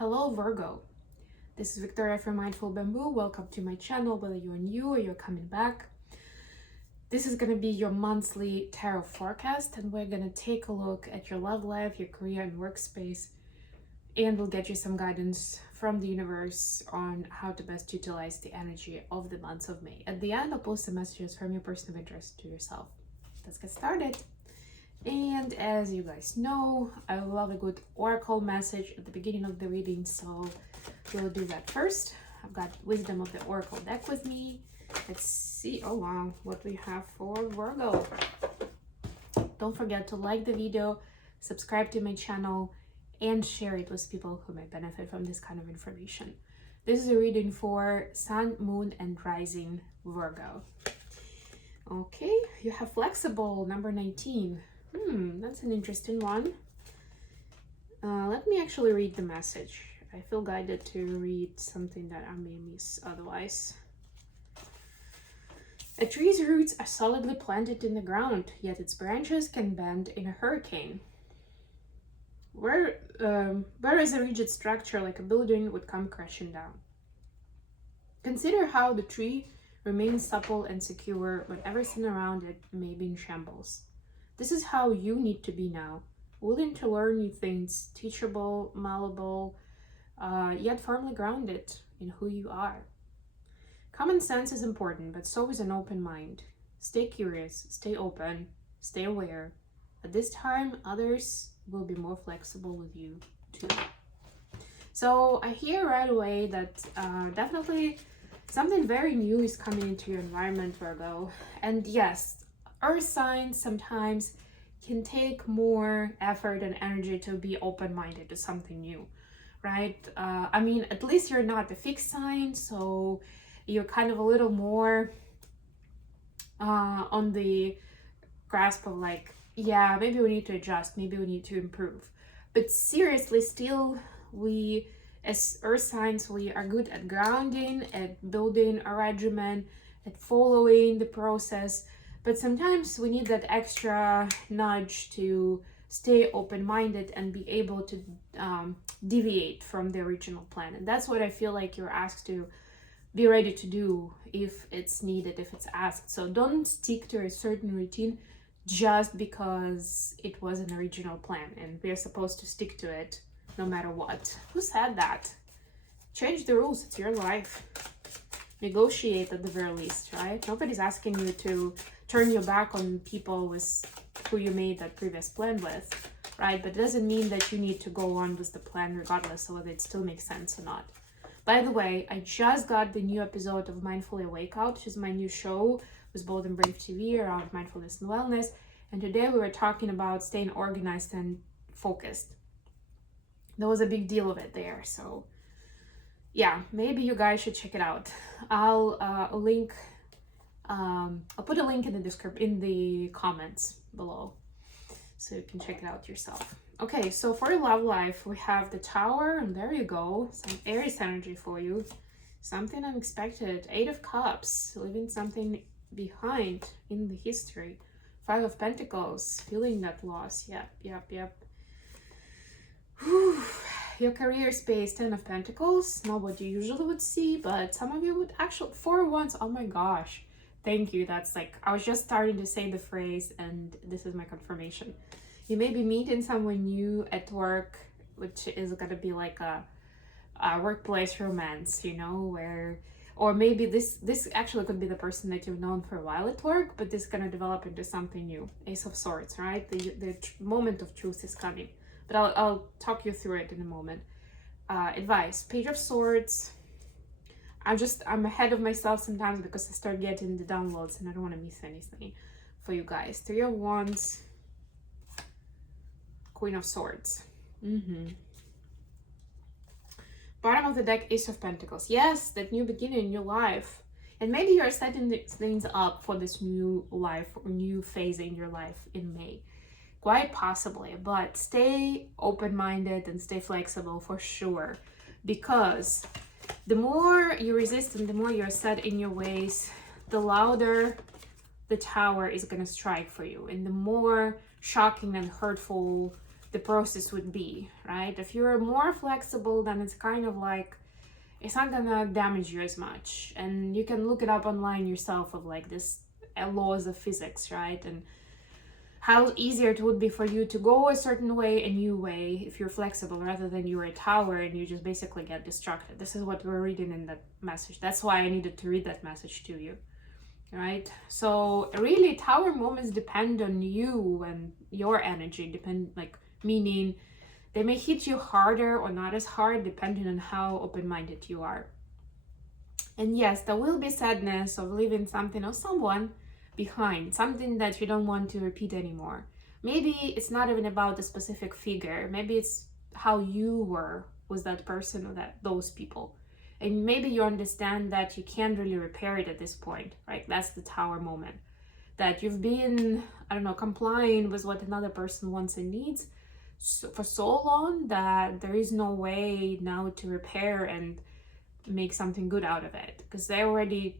Hello Virgo, this is Victoria from Mindful Bamboo. Welcome to my channel, whether you're new or you're coming back. This is going to be your monthly tarot forecast, and we're going to take a look at your love life, your career and workspace, and we'll get you some guidance from the universe on how to best utilize the energy of the month of May. At the end, I'll post some messages from your person of interest to yourself. Let's get started. And as you guys know, I love a good oracle message at the beginning of the reading, so we'll do that first. I've got Wisdom of the Oracle deck with me. Let's see, oh wow, what we have for Virgo. Don't forget to like the video, subscribe to my channel, and share it with people who might benefit from this kind of information. This is a reading for Sun, Moon, and Rising Virgo. Okay, you have Flexible, number 19. That's an interesting one. Let me actually read the message. I feel guided to read something that I may miss otherwise. A tree's roots are solidly planted in the ground, yet its branches can bend in a hurricane. Whereas a rigid structure like a building would come crashing down. Consider how the tree remains supple and secure when everything around it may be in shambles. This is how you need to be now, willing to learn new things, teachable, malleable, yet firmly grounded in who you are. Common sense is important, but so is an open mind. Stay curious, stay open, stay aware. At this time, others will be more flexible with you too. So I hear right away that definitely something very new is coming into your environment, Virgo. And yes, Earth signs sometimes can take more effort and energy to be open-minded to something new, right? I mean, at least you're not a fixed sign, so you're kind of a little more on the grasp of like, yeah, maybe we need to adjust, maybe we need to improve. But seriously, still, we as Earth signs, we are good at grounding, at building a regimen, at following the process. But sometimes we need that extra nudge to stay open-minded and be able to deviate from the original plan. And that's what I feel like you're asked to be ready to do if it's needed, if it's asked. So don't stick to a certain routine just because it was an original plan and we're supposed to stick to it no matter what. Who said that? Change the rules, it's your life. Negotiate at the very least, right? Nobody's asking you to turn your back on people with who you made that previous plan with, right? But it doesn't mean that you need to go on with the plan regardless of whether it still makes sense or not. By the way, I just got the new episode of Mindfully Awake out, which is my new show with Bold and Brave TV around mindfulness and wellness. And today we were talking about staying organized and focused. There was a big deal of it there, so yeah, maybe you guys should check it out. I'll put a link in the description, in the comments below, so you can check it out yourself. Okay, so for your love life, we have the Tower, and there you go, some Aries energy for you. Something unexpected. 8 of Cups, leaving something behind in the history. 5 of Pentacles, feeling that loss. Yep. Whew. Your career space, 10 of Pentacles, not what you usually would see, but some of you would actually, 4 of Wands, oh my gosh. Thank you. That's like, I was just starting to say the phrase and this is my confirmation. You may be meeting someone new at work, which is going to be like a workplace romance, you know, where, or maybe this actually could be the person that you've known for a while at work, but this is going to develop into something new. Ace of Swords, right? The moment of truth is coming, but I'll talk you through it in a moment. Advice, Page of Swords. I'm ahead of myself sometimes because I start getting the downloads and I don't want to miss anything for you guys. 3 of Wands, Queen of Swords. Bottom of the deck, Ace of Pentacles. Yes, that new beginning in your life. And maybe you're setting things up for this new life or new phase in your life in May. Quite possibly, but stay open-minded and stay flexible for sure, because the more you resist and the more you're set in your ways, the louder the Tower is going to strike for you, and the more shocking and hurtful the process would be, right? If you're more flexible, then it's kind of like, it's not gonna damage you as much. And you can look it up online yourself of like this laws of physics, right? And how easier it would be for you to go a certain way, a new way, if you're flexible, rather than you're a tower and you just basically get distracted. This is what we're reading in that message. That's why I needed to read that message to you, right? So really, tower moments depend on you and your energy, meaning they may hit you harder or not as hard depending on how open-minded you are. And yes, there will be sadness of leaving something or someone behind, something that you don't want to repeat anymore. Maybe it's not even about the specific figure. Maybe it's how you were with that person or those people. And maybe you understand that you can't really repair it at this point, right? That's the tower moment. That you've been, complying with what another person wants and needs for so long that there is no way now to repair and make something good out of it, because they're already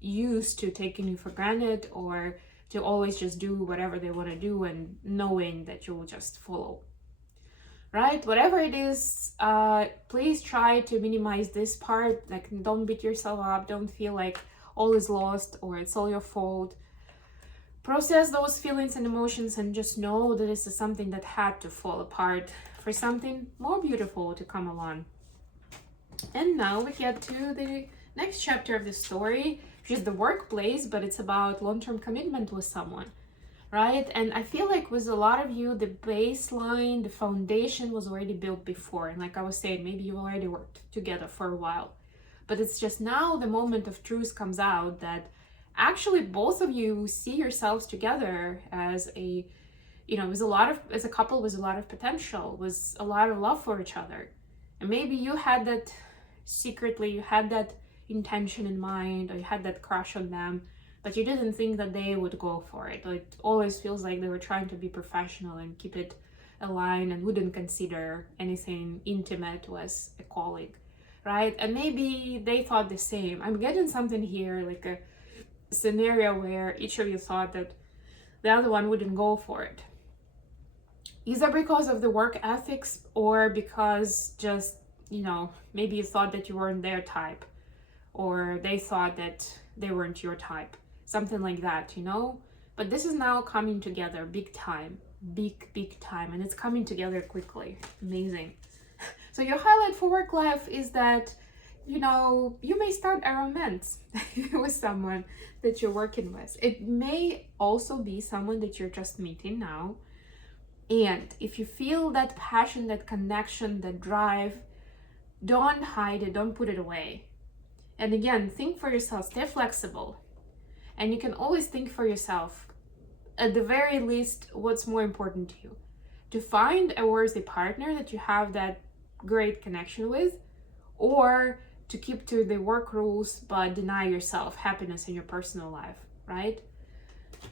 used to taking you for granted, or to always just do whatever they want to do and knowing that you will just follow, right? Whatever it is, please try to minimize this part. Like, don't beat yourself up, don't feel like all is lost or it's all your fault. Process those feelings and emotions and just know that this is something that had to fall apart for something more beautiful to come along. And now we get to the next chapter of the story, which is the workplace, but it's about long-term commitment with someone, right? And I feel like with a lot of you, the baseline, the foundation was already built before. And like I was saying, maybe you already worked together for a while, but it's just now the moment of truth comes out that actually both of you see yourselves together as a, as a couple with a lot of potential, with a lot of love for each other. And maybe you had that secretly, you had that intention in mind, or you had that crush on them, but you didn't think that they would go for it. It always feels like they were trying to be professional and keep it aligned and wouldn't consider anything intimate as a colleague, right? And maybe they thought the same. I'm getting something here, like a scenario where each of you thought that the other one wouldn't go for it. Either because of the work ethics, or because just, maybe you thought that you weren't their type, or they thought that they weren't your type. Something like that, But this is now coming together big time, big time, and it's coming together quickly. Amazing. So your highlight for work life is that, you may start a romance with someone that you're working with. It may also be someone that you're just meeting now. And if you feel that passion, that connection, that drive, don't hide it, don't put it away. And again, think for yourself, stay flexible. And you can always think for yourself, at the very least, what's more important to you. To find a worthy partner that you have that great connection with, or to keep to the work rules but deny yourself happiness in your personal life, right?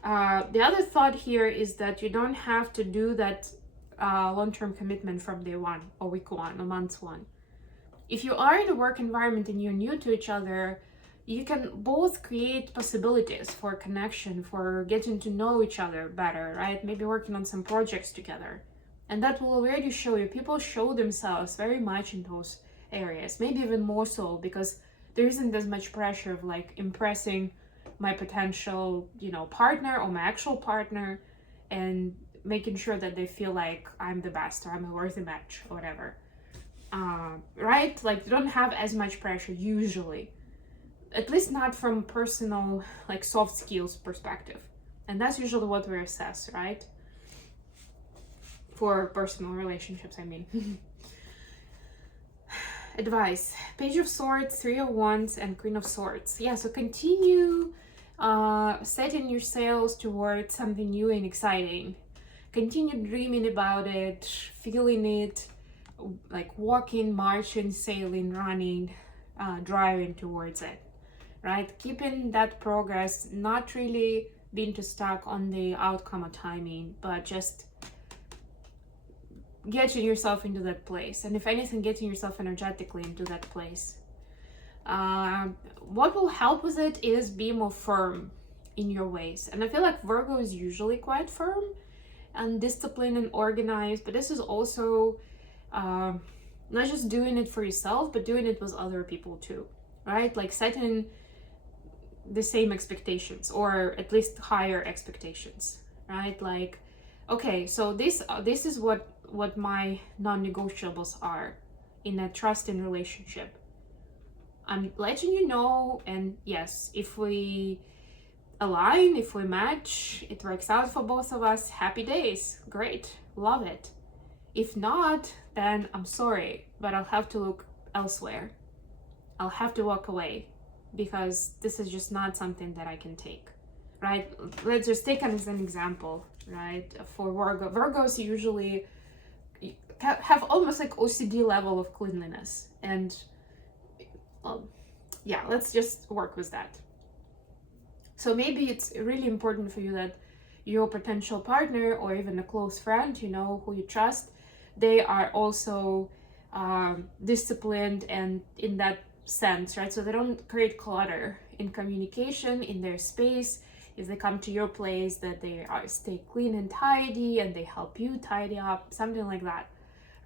The other thought here is that you don't have to do that long-term commitment from day one, or week one, or month one. If you are in a work environment and you're new to each other, you can both create possibilities for connection, for getting to know each other better, right? Maybe working on some projects together. And that will already show you, people show themselves very much in those areas, maybe even more so, because there isn't as much pressure of like impressing my potential, partner or my actual partner, and making sure that they feel like I'm the best or I'm a worthy match or whatever. Right? Like, you don't have as much pressure usually, at least not from personal, like soft skills perspective. And that's usually what we assess, right? For personal relationships, I mean. Advice: Page of Swords, Three of Wands, and Queen of Swords. Yeah, so continue setting your sails towards something new and exciting. Continue dreaming about it, feeling it, like walking, marching, sailing, running, driving towards it, right? Keeping that progress, not really being too stuck on the outcome or timing, but just getting yourself into that place. And if anything, getting yourself energetically into that place. What will help with it is be more firm in your ways. And I feel like Virgo is usually quite firm. and disciplined and organized, but this is also not just doing it for yourself, but doing it with other people too, right? Like setting the same expectations, or at least higher expectations, right? Like, okay, so this is what my non-negotiables are in a trusting relationship. I'm letting you know, and yes, if we align, if we match, it works out for both of us, happy days, great, love it. If not, then I'm sorry, but I'll have to look elsewhere. I'll have to walk away, because this is just not something that I can take, right? Let's just take it as an example, right? For Virgos usually have almost like OCD level of cleanliness, and yeah, let's just work with that. So maybe it's really important for you that your potential partner, or even a close friend, you know, who you trust, they are also disciplined and in that sense, right? So they don't create clutter in communication, in their space. If they come to your place, that they stay clean and tidy, and they help you tidy up, something like that,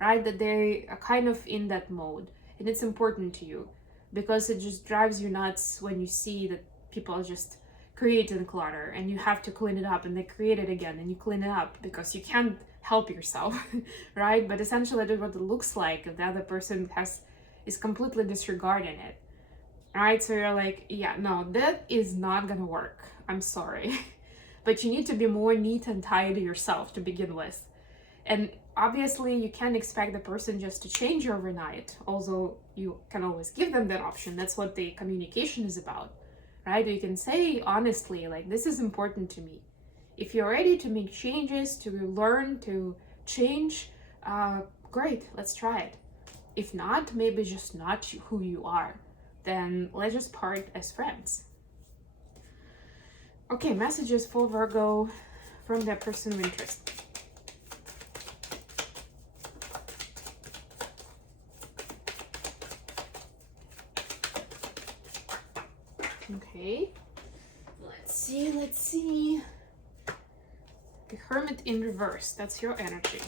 right? That they are kind of in that mode, and it's important to you, because it just drives you nuts when you see that people are just creating clutter, and you have to clean it up, and they create it again, and you clean it up because you can't help yourself, right? But essentially that's what it looks like if the other person is completely disregarding it, right? So you're like, yeah, no, that is not gonna work, I'm sorry. But you need to be more neat and tidy yourself to begin with. And obviously you can't expect the person just to change overnight, although you can always give them that option. That's what the communication is about, right? You can say honestly, like, this is important to me. If you're ready to make changes, to learn, to change, great, let's try it. If not, maybe just not who you are, then let's just part as friends. Okay, messages for Virgo from their person of interest. Okay, let's see. The Hermit in reverse, that's your energy.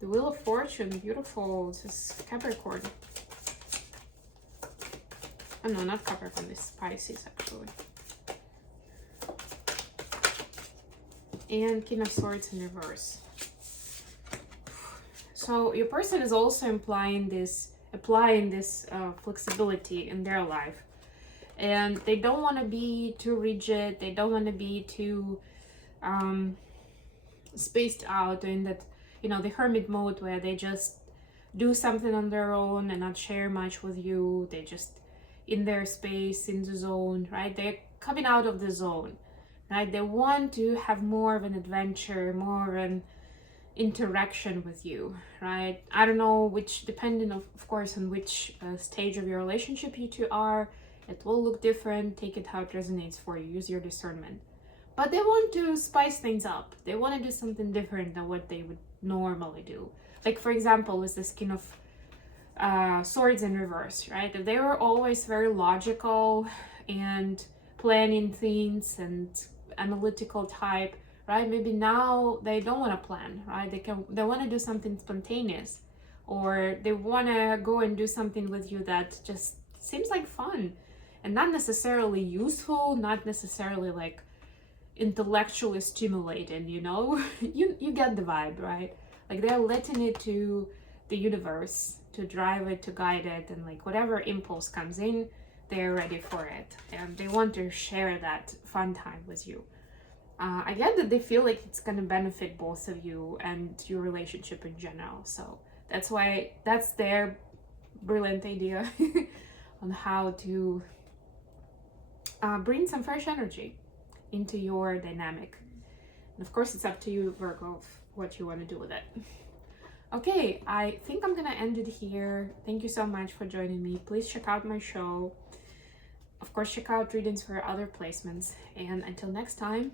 The Wheel of Fortune, beautiful. This is Capricorn. Oh no, not Capricorn, this is Pisces actually. And King of Swords in reverse. So your person is also applying this flexibility in their life. And they don't want to be too rigid, they don't want to be too spaced out in that, you know, the hermit mode where they just do something on their own and not share much with you. They just in their space, in the zone, right? They're coming out of the zone, right? They want to have more of an adventure, more of an interaction with you, right? I don't know which, depending of course on which stage of your relationship you two are, it will look different. Take it how it resonates for you, use your discernment. But they want to spice things up. They want to do something different than what they would normally do. Like, for example, with this King of Swords in reverse, right? If they were always very logical and planning things and analytical type, right? Maybe now they don't want to plan, right? They want to do something spontaneous, or they want to go and do something with you that just seems like fun and not necessarily useful, not necessarily like intellectually stimulating, you know. you get the vibe, right? Like they're letting it to the universe to drive it, to guide it, and like whatever impulse comes in, they're ready for it, and they want to share that fun time with you. I get that they feel like it's gonna benefit both of you and your relationship in general, so that's why that's their brilliant idea on how to bring some fresh energy into your dynamic. And of course, it's up to you, Virgo, what you want to do with it. Okay, I think I'm gonna end it here. Thank you so much for joining me. Please check out my show. Of course, check out readings for other placements. And until next time,